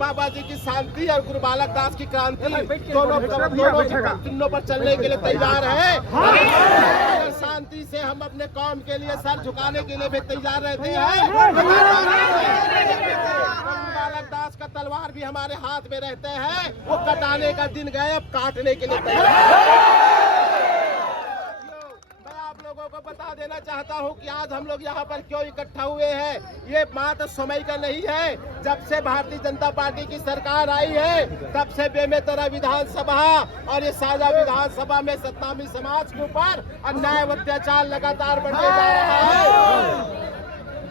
बाबा जी की शांति और गुरु बालक दास की क्रांति दोनों चिन्हों पर चलने के लिए तैयार है। अगर शांति से हम अपने कौम के लिए सर झुकाने के लिए भी तैयार रहते हैं। बालक दास का तलवार भी हमारे हाथ में रहते हैं। वो कटाने का दिन गए, अब काटने के लिए तैयार। लोगों को बता देना चाहता हूं कि आज हम लोग यहाँ पर क्यों इकट्ठा हुए हैं। ये मात्र समय का नहीं है। जब से भारतीय जनता पार्टी की सरकार आई है तब से बेमेतरा विधानसभा और ये साझा विधानसभा में सतनामी समाज के ऊपर अन्याय व अत्याचार लगातार बढ़ते जा रहा है।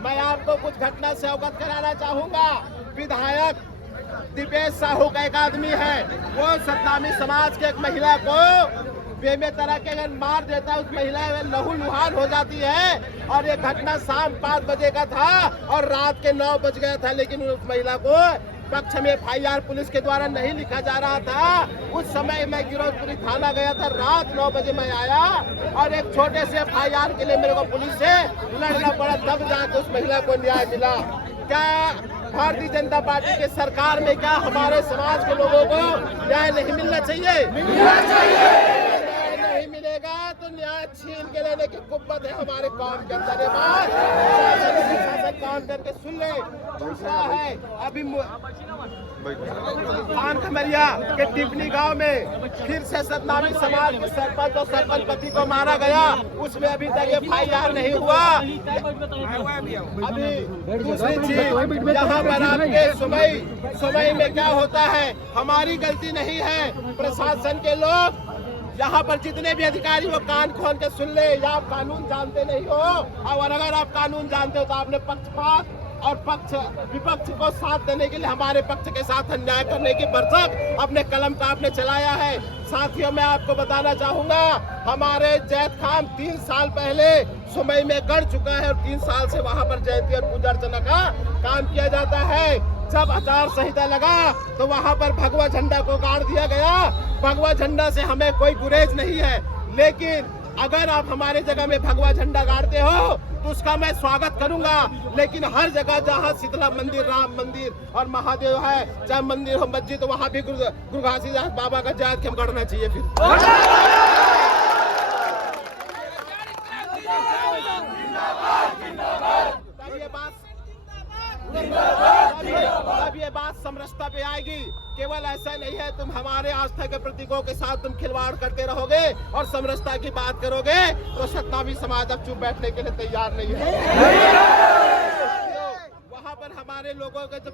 मैं आपको कुछ घटना से अवगत कराना चाहूंगा। विधायक दीपेश साहू का एक आदमी है, वो सतनामी समाज के एक महिला को बेमेतरा के अगर मार देता है, उस महिला लहूलुहान हो जाती है। और ये घटना शाम 5 बजे का था और रात के 9 बज गया था, लेकिन उस महिला को पक्ष में FIR पुलिस के द्वारा नहीं लिखा जा रहा था। उस समय मैं गिरौदपुरी थाना गया था, रात 9 बजे मैं आया और एक छोटे से FIR के लिए मेरे को पुलिस से लड़ना पड़ा, तब जाकर उस महिला को न्याय मिला। क्या भारतीय जनता पार्टी के सरकार में क्या हमारे समाज के लोगों को न्याय नहीं मिलना चाहिए? मिलना चाहिए। नहीं मिलेगा तो न्याय छीन के लेने की कुव्वत है हमारे कौम के अंदर। शासन काम करके सुन ले। दूसरा है, अभी खान खमरिया के टिपनी गांव में फिर से सतनामी समाज के सरपंच और सरपंच पति को मारा गया। उसमें अभी तक FIR नहीं हुआ। अभी दूसरी चीज, यहाँ पर आपके सुमई में क्या होता है, हमारी गलती नहीं है। प्रशासन के लोग यहाँ पर जितने भी अधिकारी वो कान खोल के सुन ले, या आप कानून जानते नहीं हो, और अगर आप कानून जानते हो तो आपने पक्षपात और पक्ष विपक्ष को साथ देने के लिए हमारे पक्ष के साथ अन्याय करने की बरसक अपने कलम का आपने चलाया है। साथियों, मैं आपको बताना चाहूंगा, हमारे जैत खान 3 साल पहले सुमई में गढ़ चुका है और 3 साल से वहां पर जयंती और पूजा अर्चना का काम किया जाता है। जब आचार संहिता लगा तो वहां पर भगवा झंडा को गाड़ दिया गया। भगवा झंडा से हमें कोई गुरेज नहीं है, लेकिन अगर आप हमारे जगह में भगवा झंडा गाड़ते हो तो उसका मैं स्वागत करूंगा। लेकिन हर जगह जहां शीतला मंदिर, राम मंदिर और महादेव है, चाहे मंदिर हो मस्जिद, तो वहां भी गुरु घासीदास बाबा का जयंती हम गढ़ना चाहिए। फिर अब ये बात समरसता पे आएगी। केवल ऐसा नहीं है तुम हमारे आस्था के प्रतीकों के साथ तुम खिलवाड़ करते रहोगे और समरसता की बात करोगे तो सतनामी समाज अब चुप बैठने के लिए तैयार नहीं है। वहाँ पर हमारे लोगों के जब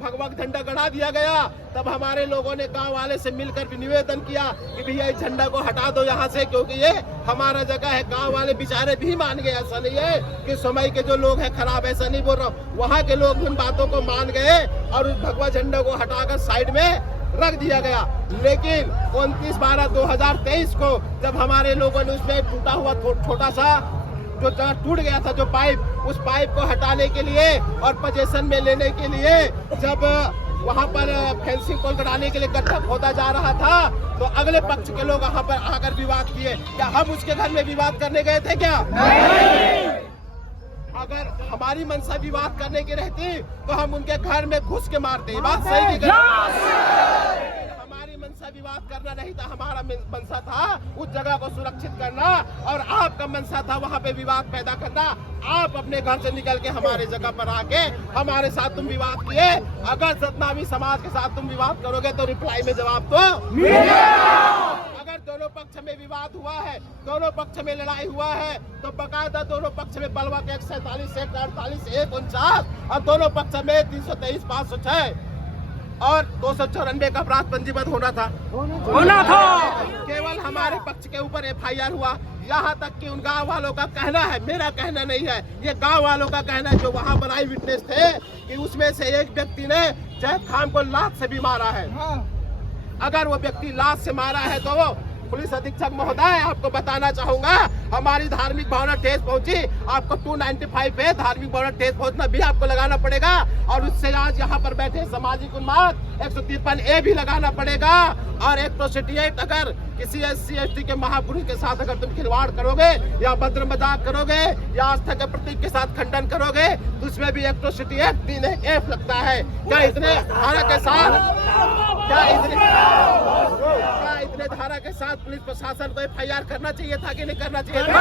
भगवा झंडा गड़ा दिया गया तब हमारे लोगों ने गांव वाले से मिलकर भी निवेदन किया कि भैया इस झंडा को हटा दो यहाँ से, क्योंकि ये हमारा जगह है। गांव वाले बेचारे भी मान गए। ऐसा नहीं है कि समय के जो लोग हैं खराब, ऐसा नहीं बोल रहा हूँ। वहाँ के लोग उन बातों को मान गए और उस भगवा झंडा को हटाकर साइड में रख दिया गया। लेकिन 29/12/2023 को जब हमारे लोगों ने उसमें टूटा हुआ छोटा सा जो जगह टूट गया था, जो पाइप, उस पाइप को हटाने के लिए और पोजीशन में लेने के लिए जब वहां पर फेंसिंग पोल बनाने के लिए गड्ढा खोदा जा रहा था तो अगले पक्ष के लोग वहां पर आकर विवाद किए। क्या हम उसके घर में विवाद करने गए थे क्या? नहीं। अगर हमारी मंशा विवाद करने की रहती तो हम उनके घर में घुस के मारते। ये बात सही नहीं। हमारी मंशा विवाद करना नहीं था, हमारा मंशा था उस जगह को सुरक्षित करना, और आपका मंशा था वहाँ पे विवाद पैदा करना। आप अपने घर से निकल के हमारे जगह पर आके हमारे साथ तुम विवाद किए। अगर सतनामी समाज के साथ तुम विवाद करोगे तो रिप्लाई में जवाब तो अगर दोनों पक्ष में विवाद हुआ है, दोनों पक्ष में लड़ाई हुआ है, तो बकायदा दोनों पक्ष में बलवा के 147, 148, 149 और दोनों पक्ष में 323, 506 और 294 का अपराध पंजीबद्ध होना था। केवल हमारे पक्ष के ऊपर FIR हुआ। यहाँ तक कि उन गांव वालों का कहना है, मेरा कहना नहीं है, ये गांव वालों का कहना है जो वहाँ पर आई विटनेस थे, कि उसमें से एक व्यक्ति ने जैद खान को लात से भी मारा है। अगर वो व्यक्ति लात से मारा है तो वो पुलिस अधीक्षक महोदय, आपको बताना चाहूंगा, हमारी धार्मिक भावना ठेस पहुंची, आपको 295 पे धार्मिक भावना ठेस पहुंचना भी आपको लगाना पड़ेगा, और उससे आज यहाँ पर बैठे सामाजिक उन्माद 153A भी लगाना पड़ेगा। और एट्रोसिटी एक्ट, अगर किसी SC ST के महापुरुष के साथ अगर तुम खिलवाड़ करोगे या भद्र मजाक करोगे या आस्था के प्रतीक के साथ खंडन करोगे तो उसमें भी एट्रोसिटी एक्ट 3F लगता है। क्या इतने धारा के साथ इतने धारा के साथ पुलिस प्रशासन को FIR करना चाहिए था कि नहीं करना चाहिए था?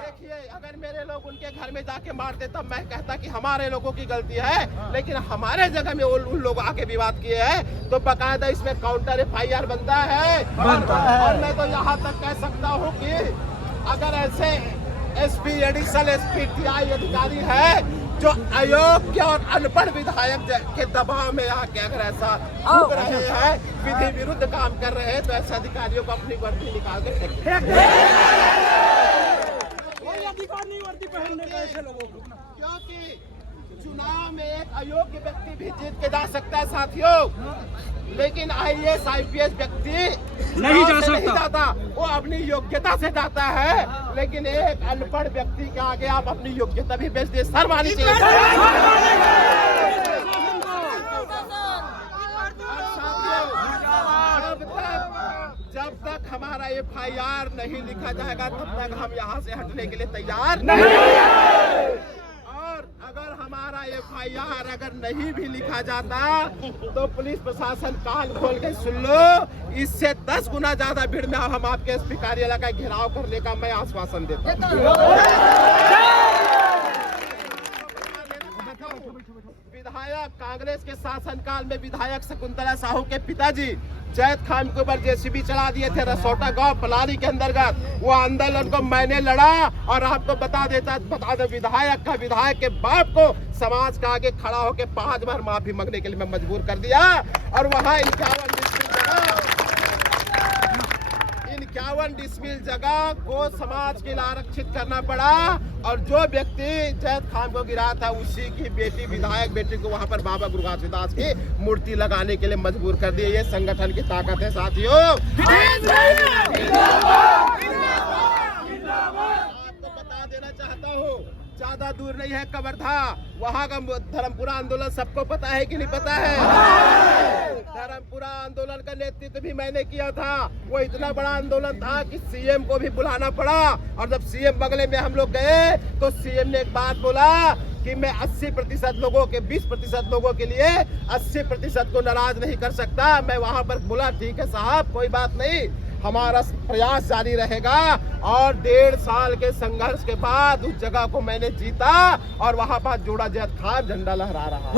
देखिए, अगर मेरे लोग उनके घर में जाके मारते तब मैं कहता कि हमारे लोगों की गलती है, लेकिन हमारे जगह में उन लोग आके विवाद किए हैं तो बकायदा इसमें काउंटर FIR बनता है। और मैं तो यहाँ तक कह सकता हूँ कि अगर ऐसे SP एडिशनल SP TI अधिकारी है जो अयोग्य और अनपढ़ विधायक के दबाव में आके अगर ऐसा झुक रहे हैं, विधि विरुद्ध काम कर रहे हैं, तो ऐसे अधिकारियों को अपनी वर्दी निकाल के फेंक क्योंकि चुनाव में एक अयोग्य व्यक्ति भी जीत के जा सकता है साथियों, लेकिन IAS IPS व्यक्ति नहीं जाता, वो अपनी योग्यता से जाता है। लेकिन एक अनपढ़ व्यक्ति के आगे आप अपनी योग्यता भी बेच दे, शर्म आनी चाहिए। जब तक हमारा FIR नहीं लिखा जाएगा तब तक हम यहाँ से हटने के लिए तैयार नहीं। और अगर हमारा FIR अगर नहीं भी लिखा जाता तो पुलिस प्रशासन कान खोल के सुन लो, इससे 10 गुना ज्यादा भीड़ में हम आपके SP कार्यालय का घेराव करने का मैं आश्वासन देता हूँ। विधायक कांग्रेस के शासनकाल में विधायक शकुंतला साहू के पिताजी जैद खान के ऊपर JCB चला दिए थे रसोटा गांव पलारी के अंतर्गत। वो आंदोलन को मैंने लड़ा और आपको बता दो विधायक के बाप को समाज का आगे खड़ा होकर 5 बार माफी मांगने के लिए मैं मजबूर कर दिया। और वहाँ 51 डिसमिल जगह को समाज के लिए आरक्षित करना पड़ा, और जो व्यक्ति जैद खान को गिरा था उसी की बेटी विधायक बेटी को वहां पर बाबा गुरु घासीदास की मूर्ति लगाने के लिए मजबूर कर दिए। ये संगठन की ताकत है साथियों। आपको बता देना चाहता हूँ, ज्यादा दूर नहीं है कवर्धा, वहाँ का धर्मपुरा आंदोलन सबको पता है कि नहीं पता है? धर्मपुरा आंदोलन का नेतृत्व भी मैंने किया था। वो इतना बड़ा आंदोलन था कि CM को भी बुलाना पड़ा, और जब CM बगले में हम लोग गए तो CM ने एक बात बोला कि मैं 80% लोगों के 20% लोगों के लिए 80% को नाराज नहीं कर सकता। मैं वहाँ पर बोला ठीक है साहब, कोई बात नहीं, हमारा प्रयास जारी रहेगा। और 1.5 साल के संघर्ष के बाद उस जगह को मैंने जीता, और वहाँ पर जोड़ा जैद खान झंडा लहरा रहा।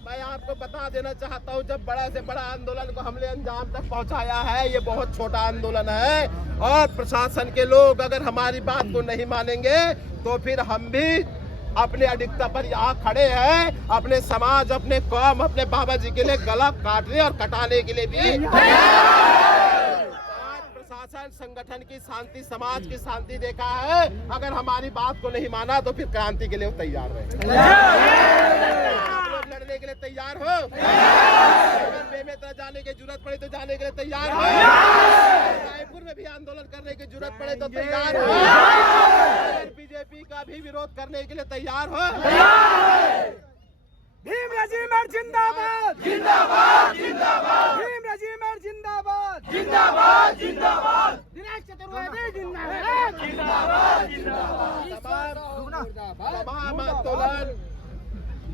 मैं आपको बता देना चाहता हूँ, जब बड़ा से बड़ा आंदोलन को हमने अंजाम तक पहुँचाया है, ये बहुत छोटा आंदोलन है। और प्रशासन के लोग अगर हमारी बात को नहीं मानेंगे तो फिर हम भी अपने अधिकता पर यहाँ खड़े हैं, अपने समाज, अपने कौम, अपने बाबा जी के लिए गला काटने और कटाने के लिए भी। प्रशासन संगठन की शांति, समाज की शांति देखा है, अगर हमारी बात को नहीं माना तो फिर क्रांति के लिए तैयार रहे। लड़ने के लिए तैयार हो? अगर बेमेतरा जाने की जरूरत पड़े तो जाने के लिए तैयार हो? रायपुर में भी आंदोलन करने की जरूरत पड़े तो तैयार हो? BJP का भी विरोध करने के लिए तैयार हो? भीम रेजिमेंट जिंदाबाद जिंदाबाद जिंदाबाद, भीम रेजिमेंट जिंदाबाद जिंदाबाद जिंदाबाद, दिनेश चतुर्वेदी जिंदाबाद जिंदाबाद जिंदाबाद। तमाम आंदोलन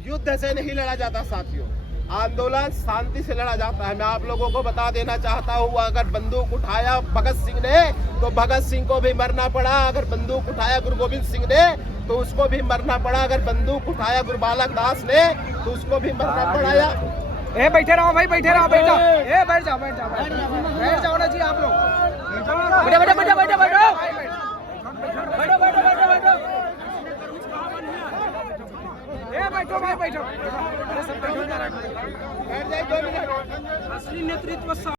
युद्ध से नहीं लड़ा जाता साथियों, आंदोलन शांति से लड़ा जाता है। मैं आप लोगों को बता देना चाहता हूँ, अगर बंदूक उठाया भगत सिंह ने तो भगत सिंह को भी मरना पड़ा, अगर बंदूक उठाया गुरु गोविंद सिंह ने तो उसको भी मरना पड़ा, अगर बंदूक उठाया गुरु बालक दास ने तो उसको भी मरना पड़ा। ए बैठे रहो भाई, बैठे रहो, बैठ जाओ, ए बैठ जाओ, बैठ जाओ, बैठ जाओ ना जी आप लोग, बैठो बैठो बैठो बैठो बैठो बैठो बैठो बैठो बैठो, ए बैठो भाई बैठो, बैठ जाइए 2 मिनट। असली नेतृत्व